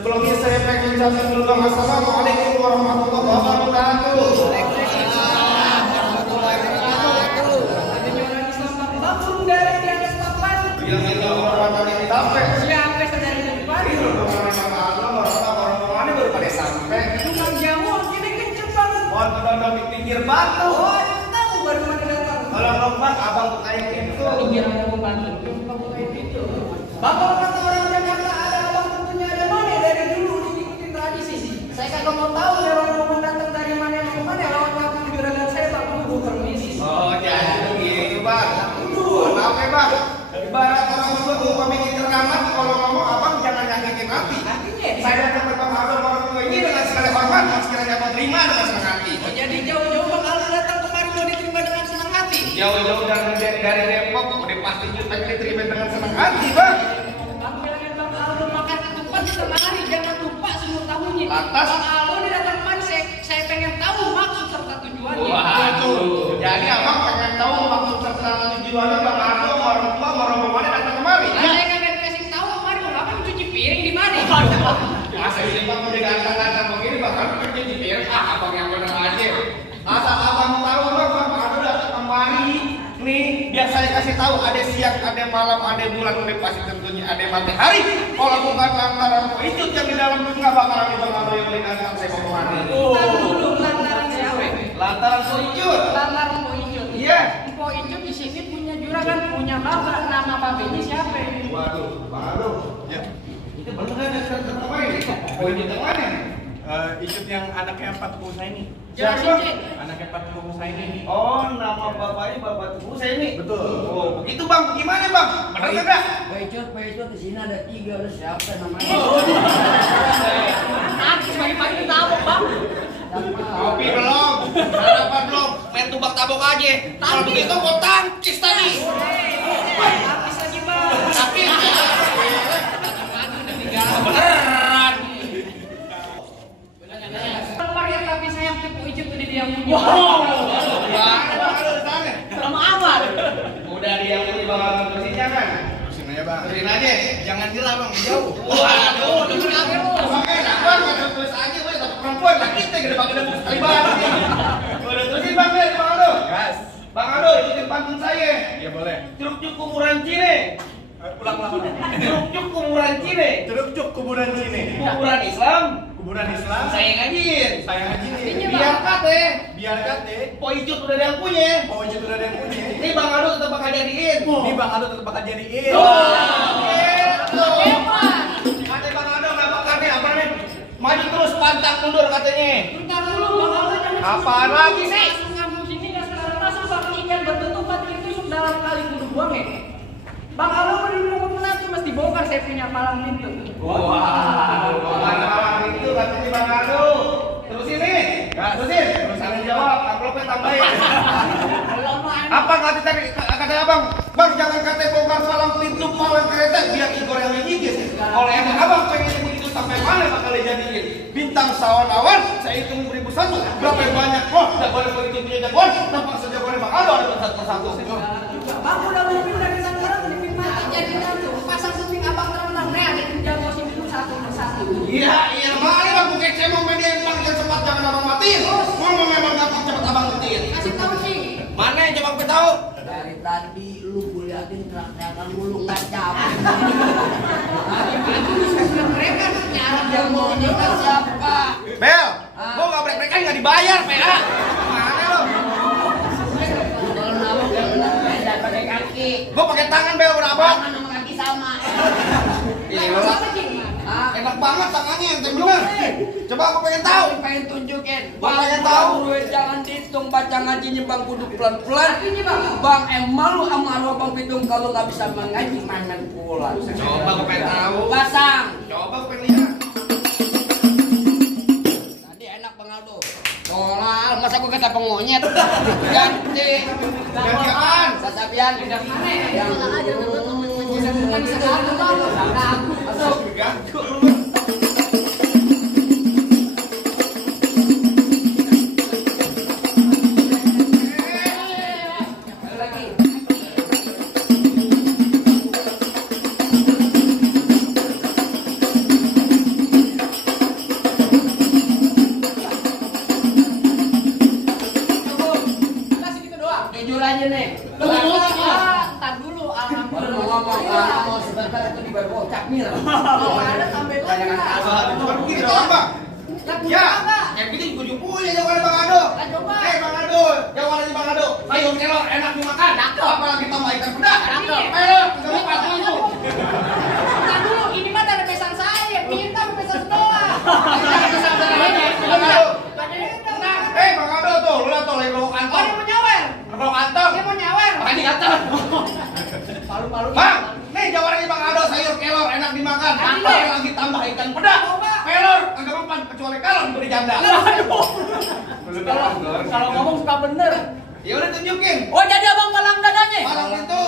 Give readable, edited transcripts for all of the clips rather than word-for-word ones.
Sebelumnya saya pengen ucapkan dulu bang, assalamualaikum warahmatullahi wabarakatuh. Waalaikumsalam warahmatullahi wabarakatuh. Yang itu orang tadi sampai. Siapa sedang di depan? Itu orang baru pada sampai. Tukang jamu ini kenceng banget. Mau di pinggir batu. Oh, yang tahu baru mana datang. Kalau lompat abang tuh kayak gitu. Pinggir mau bantu. Kamu kayak gitu. Bapak kata orang Jakarta ada abang tentunya ada mana dari dulu diikutin tradisi sih. Saya kagak mau tahu ya orang mau datang dari mana mau mana lawan kampung juragan saya tak perlu permisi. Oh jadi begitu bang. Maaf ya bang. Ibarat orang tua umpama mikir amat kalau ngomong abang jangan nyakitin hati. Saya datang ke bang Aldo orang tua ini dengan segala hormat, sekiranya abang terima dengan senang hati. Oh, jadi jauh-jauh bang Aldo datang kemari mau diterima dengan senang hati. Jauh-jauh dari Depok udah pasti pengen diterima dengan senang hati bang. Bang bilangin bang Aldo makan ketupat di tengah hari jangan lupa semua tahunya. Lantas? Bang Aldo ini datang kemari saya pengen tahu maksud serta tujuannya. Waduh, jadi abang pengen tahu maksud serta tujuannya bang Aldo orang tua mana datang kemari? Nah, saya kagak dikasih tahu kemari mau apa mencuci piring di mana? Masa ini bang udah ganteng-ganteng begini bakal kerja di piring abang yang bener aja. Asal abang tahu bang Aldo datang kemari nih biar saya kasih tahu ada siang, ada malam, ada bulan, udah pasti tentunya ada matahari. Kalau bukan lantaran Poicut yang di dalam itu nggak bakalan di bang Aldo yang lebih ganteng saya mau kemari. Ntar dulu lantaran siapa? Lantaran Poicut. Lantaran Poicut. Iya. Poicut di sini punya juragan, punya bapak, nama babenya siapa? Waduh, bang Aldo. Ya. Itu bener kan yang terkenal ini? Poicut yang mana? Icut yang anaknya Pak Musa ini. Jelasin, Cik. Anaknya Pak Musa ini. Oh, nama bapaknya Bapak Teguh saya ini. Betul. Oh, begitu bang. Gimana bang? Bener kagak? Poicut di sini ada 3, lu siapa namanya? Artis pagi-pagi tahu bang. Kopi belum, sarapan belum, main tubak tabok aja. Kalau begitu kau tangkis tadi. Artis lagi bang. Tapi beneran. Kemarin yang tapi sayang ke Poicut udah dia yang punya. Lama amat. Udah dia yang punya bang terusin jangan. Terusin aja bang. Terusin aja. Jangan nyerah bang, jauh. Waduh, dengerin aja lu. Makanya bang, terus aja gue tapi perempuan lah kita gede banget udah sekali banget. Udah terusin bang deh bang Aldo. Gas. Bang Aldo ikutin pantun saya. Iya boleh. Curug-curug kumuran Cine. Ulang. Curug-curug kumuran Cine. Curug kuburan sini. Kuburan Islam. Kuburan Islam. Saya ngajiin. Saya ngaji nih. Biar kate. Biar kate. Poicut udah ada yang punya. Poicut udah ada yang punya. Ini Bang Aldo tetap bakal jadiin. Ini bang Aldo tetap bakal jadiin. Gitu. Kata Bang Aldo nggak bakal nih apa nih? Maju terus pantang mundur katanya. Bentar dulu bang Aldo jangan. Apaan lagi sih? Masuk kampung sini nggak sekarang masuk bang ikan bertutupan itu dalam kali kudu buang ya. Bang Aldo mau dibunuh menantu mesti bongkar saya punya palang pintu. Wah, malam itu katanya Bang Aldo. Terusin nih. Terusin. Tanggung jawab. Amplopnya tambahin. Apa kata abang? Bang jangan kata bongkar palang pintu palang kereta biar Igor yang nyigit. Kalau emang abang pengen begitu sampai mana bakal jadiin? Bintang sawan-awan saya hitung 1001. Berapa yang banyak? Oh, tidak boleh begitu punya jagoan. Nampak saja boleh Bang Aldo ada satu persatu. Bang udah mau pindah dari sekarang di pintu mati jadi nanti pasang kuping abang terang nih ada jago sini dulu satu persatu. Iya, mari bang bukan saya mau media yang jangan cepat jangan abang matiin. Ngomong memang gampang cepat abang matiin. Kasih tahu sih. Mana yang coba gue tahu? Dari tadi lu gue liatin teriak-teriakan mulu nggak capek. Mereka cara Yang mau nikah siapa? Bel, gua nggak break-break aja nggak dibayar, PA. Mana lo? Kalau nabok yang benar beda pakai kaki. Gua pakai tangan Bel, kenapa? Tangan sama kaki sama. Iya, enak banget tangannya yang bener. Coba aku pengen tahu. Pengen tunjukin. Gua pengen tahu. Duit jangan dihitung baca ngajinya bang kudu pelan-pelan. Ini bang. Bang malu sama lu bang Bidung kalau nggak bisa mengaji main pulang. Coba aku pengen tahu. Pasang. Coba aku pengen lihat. Tadi enak bang Aldo. Tolal, masa gua kata pengonyet. Ganti. Ganti apaan? Sasabian. Yang mana ya? Yang aja bukan bisa satu bang. Masuk, ganti. ntar itu di bawah cakmil. Kalau ada sampai Begini doang, Bang. Ya, kayak begini gue punya jawaban Bang Ado. Bang Ado, jawabannya Bang Ado. Sayur kelor enak dimakan. Apalagi tambah ikan pedas. Pelor, enggak apa itu. Nah dulu, ini mah dari pesan saya. Minta pesan doa. Bang Ado tuh, lu lihat tuh lagi bawa Oh, kantong. dia mau nyawer. Bawa kantong. Dia mau nyawer. Makanya kantong. Palu-palu. Bang, nih jawabannya Bang Ado, sayur kelor enak dimakan. Apalagi tambah ikan pedas. Pelor, enggak mempan kecuali kalau diberi janda. Kalau ngomong suka bener. Ya udah tunjukin. Oh, jadi abang palang dadanya. Malam itu.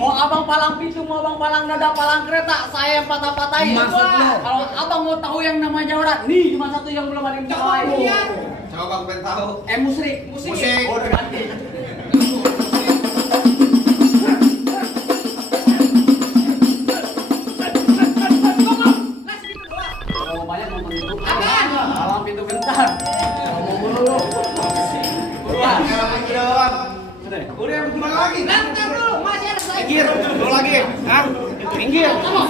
Mau abang palang pintu, mau abang palang dada, palang kereta, saya yang patah-patahin. Maksudnya? Kalau abang mau tahu yang namanya jawara, nih cuma satu yang belum ada yang tahu. Coba Bang pengen tahu. Musrik. Musik. Oh, udah ganti. Kalau banyak nonton itu. Palang pintu bentar. Ngomong dulu. Buruan. Lagi doang. Udah gimana lagi? Bentar dulu, masih ada lagi. Pinggir, dulu lagi. Hah? Pinggir. Kamu.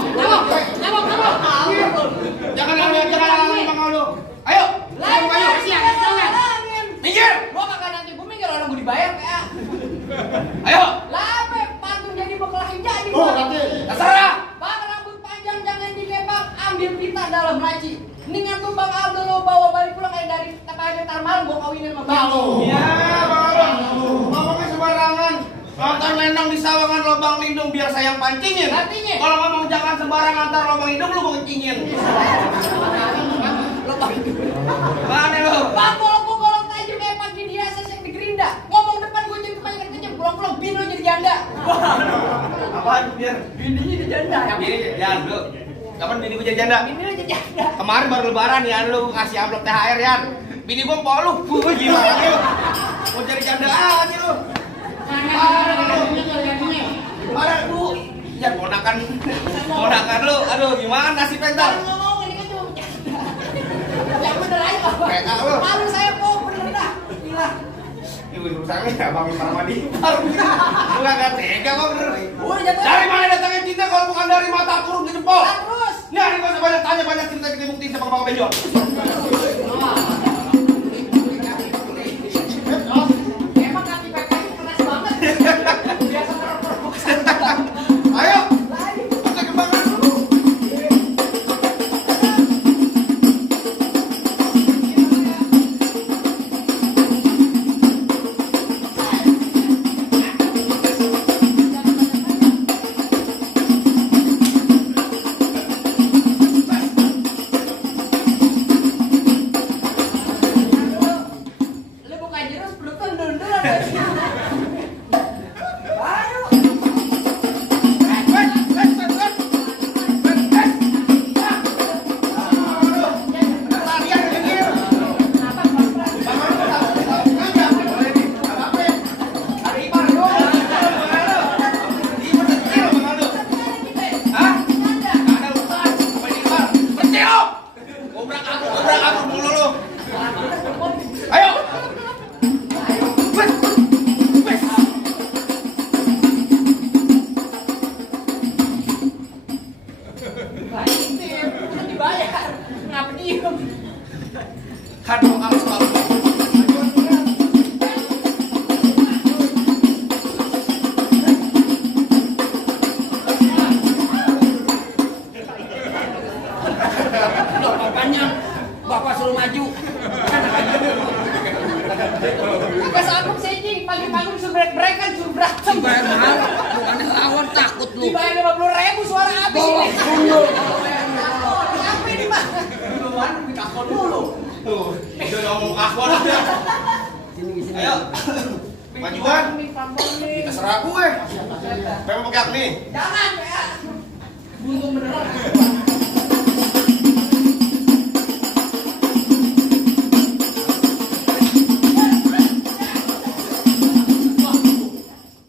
Jangan Bang Ado. Ayo. Ayo. Minggir. Gua kagak nanti gua minggir orang gua dibayar kayak. Ayo. Lape patung jadi bekelahi jadi. Oh, nanti. Terserah. Bang rambut panjang jangan dilepak, ambil pita dalam laci. Mendingan tuh Bang Aldo lo bawa balik pulang kayak dari ntar malam gua kawinin sama Bang. Ya, Bang Ado. Ngomongnya sembarangan. Nonton lenong di sawangan lubang lindung biar saya yang pancingin. Artinya? Kalau ngomong jangan sembarangan antar lubang lindung lu mau ngencingin. Mana lu? Bang kalau golong tajam kayak pagi dia yang di Gerinda. Ngomong depan gua jadi kebanyakan kejam, pulang-pulang bino jadi janda. Apaan biar Bininya jadi janda ya. bini jangan lu. Kapan bini gua jadi janda? Bininya jadi janda. Kemarin baru lebaran ya lu ngasih amplop THR ya. Bini gua empok lu. Gimana lu? Mau jadi janda aja lu. Mana lu? Ya ponakan lu. Aduh gimana nasib entar? Ngomong ini kan cuma bercanda. Yang bener aja Pak. Kayak lu. Malu saya kok bener dah. Gila. Ibu rusaknya ya Bang Parmadi. Lu kagak tega kok bener. Udah jatuh. Dari mana datangnya cinta kalau bukan dari mata kurung ke jempol? Terus. Nah, ini gak usah banyak tanya, banyak cerita kita buktiin sama Bang Benjol. Emang kaki PKI keras banget. Biasa terprovokasi. Ayo, kita kembangan dulu. Lu buka jerus perut dundul Baru. Ayo. Udah dibayar. Ngapa diem? Aduh, harus banget. Makanya Bapak suruh maju. Kagak sanggup saya ini pagi-pagi disuruh break-breakan, suruh berantem. Bayar mahal, bukannya lawan takut lu. Dibayar 50.000 suara habis ini. Apa ini Pak? Duluan dikakon dulu. Tuh, udah ngomong kakor udah. Ayo. Majuan. Terserah gue. Memang pegang nih. Jangan ya. Buntung beneran.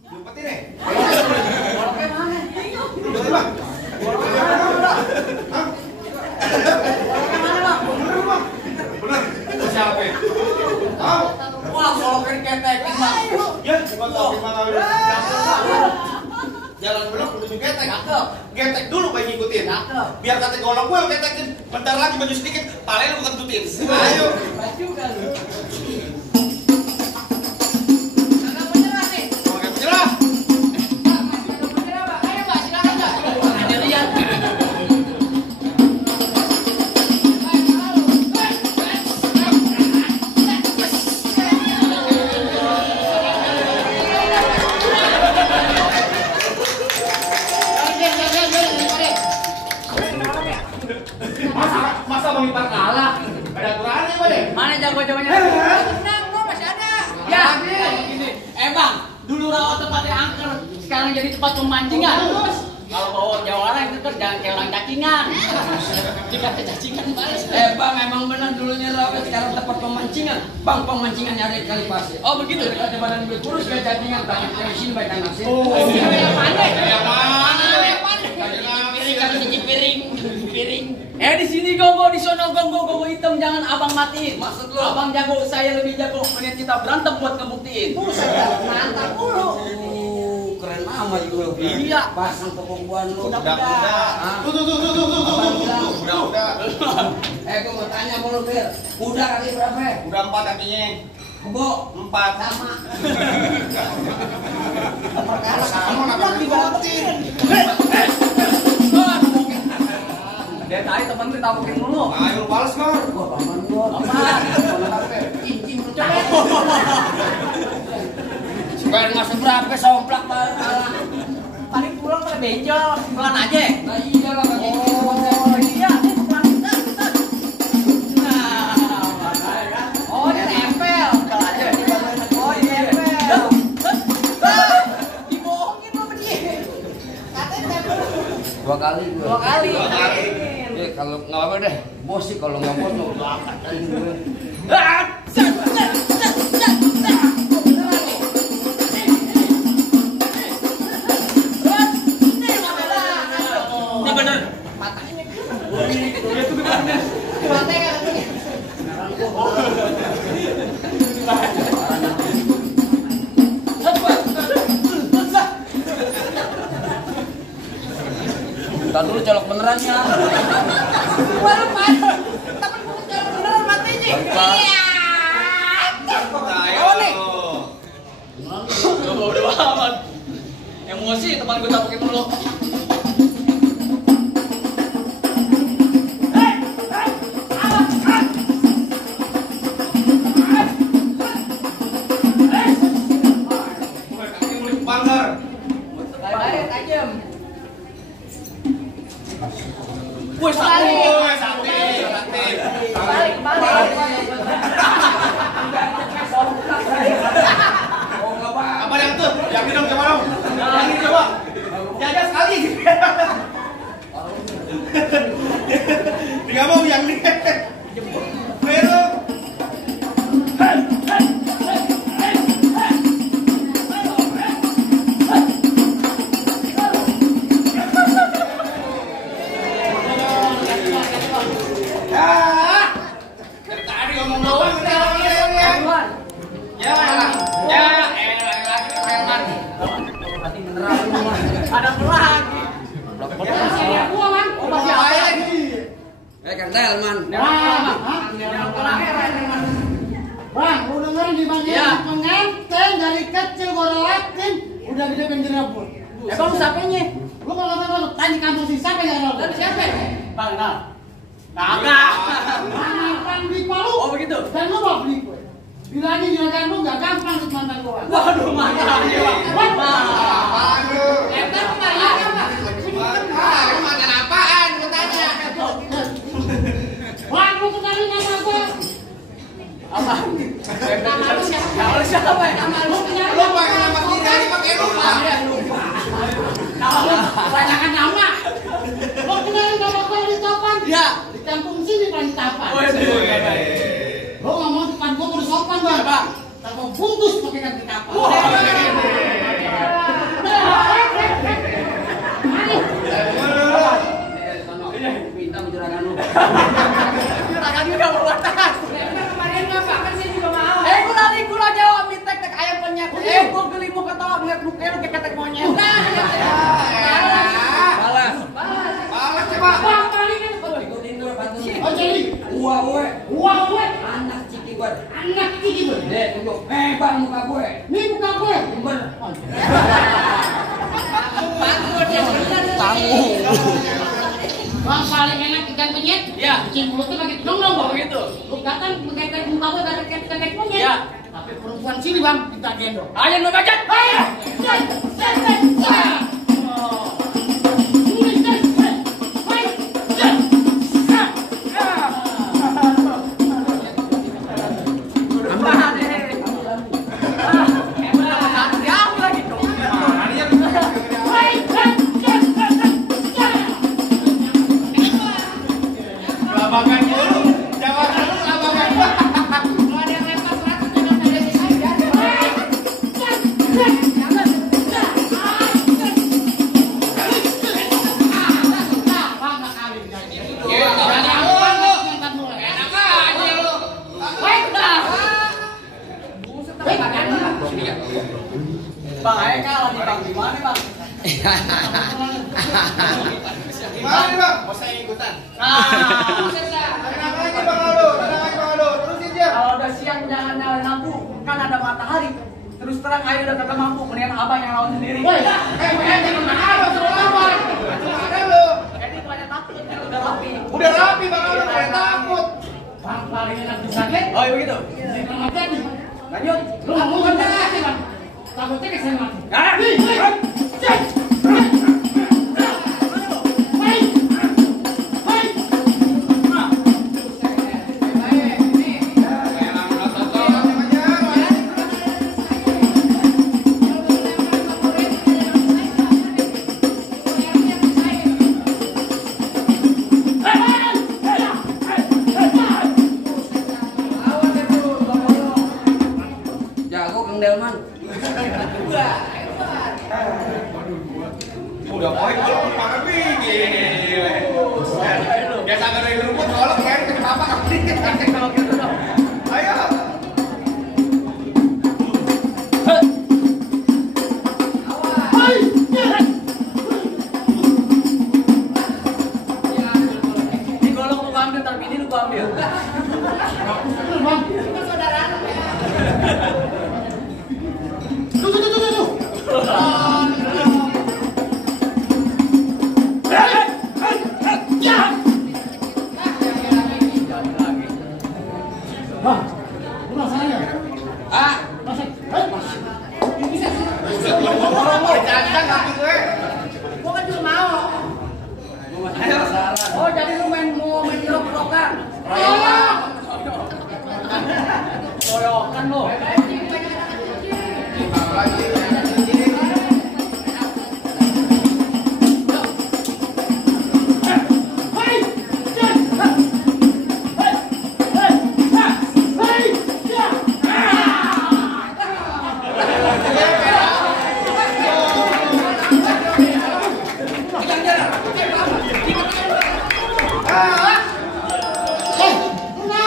Lumpetin nih. Boloknya mana? Lumpetin, Bang. Boloknya mana? Hah? Boloknya mana Bang? Bener, Bang. Bener. Itu siapa? Hah? Wah, boloknya ketek Bang. Ya, gua tahu gimana lu. Jalan belok menuju ketek. Cakep. Getek dulu pengen ngikutin. Cakep. Biar kata golok gue getekin. Bentar lagi maju sedikit, palanya lu kentutin. Ayo. Hebat juga lu. Jangan menyerah. Ayo Pak, silakan Pak. Ada lihat. Masa Bang Ipar kalah? Ada aturannya, Pak deh. Mana jago-jagonya? Tenang, lo masih ada. Ya, gini. Bang, dulu rawa tempatnya angker, sekarang jadi tempat pemancingan. Kalau bawa jawara itu kan jangan kayak orang cacingan. Jika cacingan balas. Bang, emang benar dulunya rawa sekarang tempat pemancingan. Bang, pemancingannya ada di kali pasir. Oh begitu. Ada badan gue kurus kayak cacingan, banyak dari sini banyak nasi. Yang pandai. Yang mana? Yang pandai. Piring kan cuci piring, piring. Di sini gongo, di sono gongo hitam, jangan abang matiin. Maksud lo? Abang jago, saya lebih jago. Mending kita berantem buat ngebuktiin. Mantap dulu. Keren amat juga lo. Iya. Pasang kepembuan lo. Udah. Udah. Gue mau tanya sama lo, Bil. Udah kali berapa? Udah 4 kakinya. Kebo. 4. Sama. Sama kenapa dibatin? Dia tadi temen gue tabukin dulu. Ayo lu balas, Gor. Gua paman gua. Apaan? Cincin lu coba. Supaya nggak seberapa somplak malah. Paling pulang pada benjol. Pelan aja. Nah iya lah pakai Oh iya, pelan. Nah, makanya kan. Oh dia nempel. Pelan aja. Oh dia nempel. Dibohongin lo benih. Katanya nempel. 2 kali gua. 2 kali. Kalau nggak apa deh, bos sih kalau nggak bos lo bakat aja gue. Ini bener. Matanya. Itu gimana? Matanya kan. Entar dulu colok benerannya. Baru Pak. Temen gue jalan beneran matanya. Iya. Ayo. Udah aman. Emosi teman gue tabukin dulu. Kaki mulut banggar. Balik tajam. Woi, Balik. sakti. Balik. Apa yang tuh? Yang minum coba dong. Yang ini coba. Jaga sekali. Enggak mau yang ini. Pero. Tadi ngomong doang Ya. Ada lagi. Masih ada gua man. Oh masih ada lagi. Kertel man. Bang, lu dengerin di bagian Ya. pengantin dari kecil gua lewatin, udah gede penjerabut. Emang siapanya? Lu kalau nggak tanya kampung si siapa yang ada? Lalu siapa? Bang Nal. Kagak. Mantan di Palu. Oh begitu. Dan lu mau beli gue. Bilangin juragan lu nggak gampang ikut mantan gua. Waduh mantap ya Bang. Aduh. Entar kemarin apa? Makan apaan? Gue tanya. Bang, lu kenalin nama gua. Apa? Nama lu siapa? Nama lu siapa ya? Nama lu kenapa? Lu pakai nama sendiri pakai lupa. Nama lu kebanyakan nama. Lu kenalin nama gua di Topan. Ya. Di kampung sini paling Tapan. Lu ngomong depan gua kudu sopan bang. Bang. Tak mau bungkus pakai kaki kapal. Minta juragan lu. Juragan juga bawa tas. Kemarin apa? Kan saya juga mau. Gula jawab di tek ayam penyet. Gua geli mau ketawa ngeliat muka lu kayak ketek monyet. tunggu. Bang, muka gue. Ini buka gue. Tangguh. Bang paling enak ikan penyet. Iya. Bikin mulutnya pakai tudung dong, Bang. Begitu. Lu datang pakai muka gue gak ada kayak penyet. Iya. Tapi perempuan sini, Bang, kita gendong. Ayo lu bajak. Ayo. Labangan dulu, Jawa dulu, labangan. Bang, ayo kalah nih bang. Gimana bang? Gimana nih bang? Mau saya ikutan? Tenang aja Bang Aldo, tenang aja Bang Aldo, terusin aja. Kalau udah siang jangan nyalain lampu, kan ada matahari. Terus terang ayo udah kagak mampu, mendingan abang yang lawan sendiri. Woi, jangan marah, suruh lawan. Ada lo. Jadi banyak takut, kan udah rapi. Udah rapi Bang Aldo, udah takut. Bang paling enak disakit. Oh iya begitu. Selamatkan. Lanjut. Lu ngomong kan mati, Bang. Takutnya kesana mati. Ah. Jago Kang Delman. Udah poin kalau makan gini. Biasa ngeri rumput kalau kayak kenapa Ayo. Di golok lu ambil, ntar bini lu ambil. Bang. Tuh. Bang, lu rasanya. Masih. Bisa. Jangan kaki gue. Gua kan juga mau. Oh jadi lu mau main jerok-jerokan? Koyokan lu.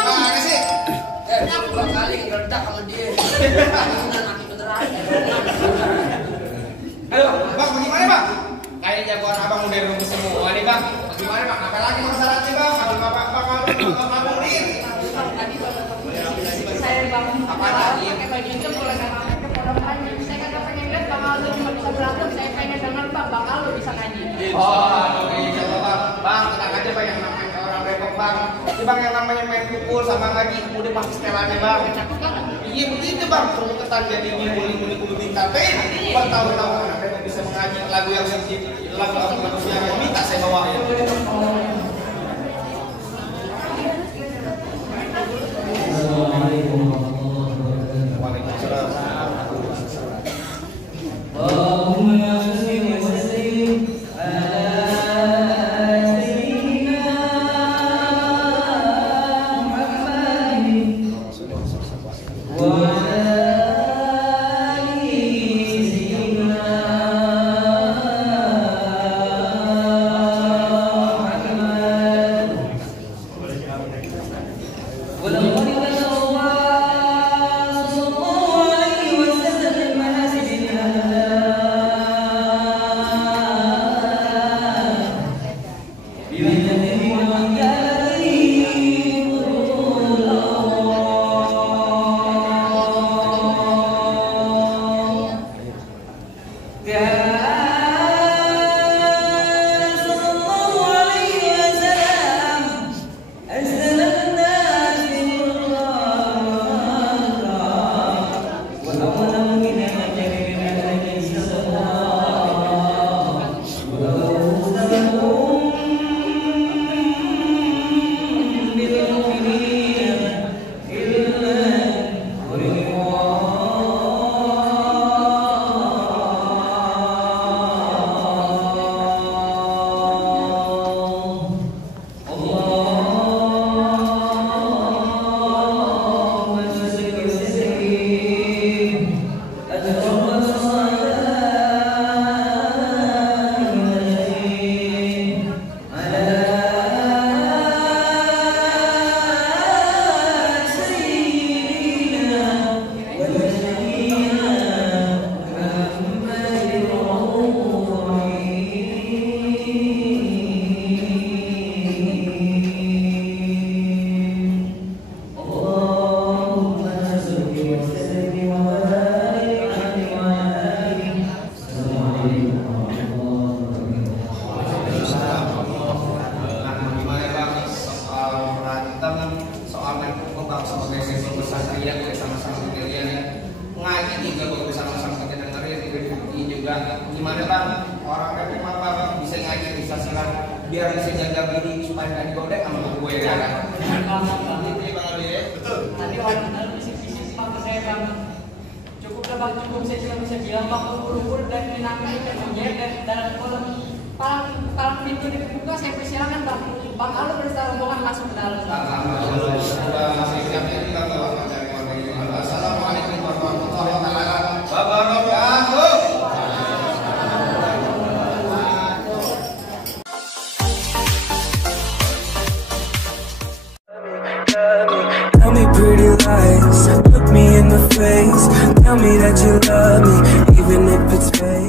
Mana sih? Dua kali ngeledak sama dia. Mati beneran. Ayo, Bang, bagaimana Bang? Kayaknya jagoan abang udah nunggu semua nih Bang. Bagaimana Bang? Apa lagi masalahnya Bang? Abang ngabulin. Saya bangun Apa lagi? pakai baju itu boleh nggak pakai kepodokan. Saya kagak pengen lihat Bang Aldo cuma bisa berantem. Saya pengen dengar Bang Aldo bisa ngaji. Oh, iya Bang. Bang, tenang aja Bang, yang namanya orang repot Bang. Ini Bang yang namanya main pukul sama ngaji udah pasti setelannya Bang. Iya begitu Bang, perlu ketan jadi nguli-nguli kudu minta teh. Bang tahu-tahu anak repot bisa mengaji lagu yang lagu yang minta saya bawa. biar bisa jaga bini supaya nggak digodek sama gue ya kan. Betul. Tadi orang dalam bisik-bisik pak saya bang, cukup lah bang, cukup saya cuma bisa bilang bang, ukur dan menangkap ikan monyet dan dalam kolam palang pintu dibuka saya persilakan bang, bang Aldo berserta rombongan masuk ke dalam. Assalamualaikum warahmatullahi wabarakatuh. Tell me pretty lies, look me in the face. Tell me that you love me, even if it's fake.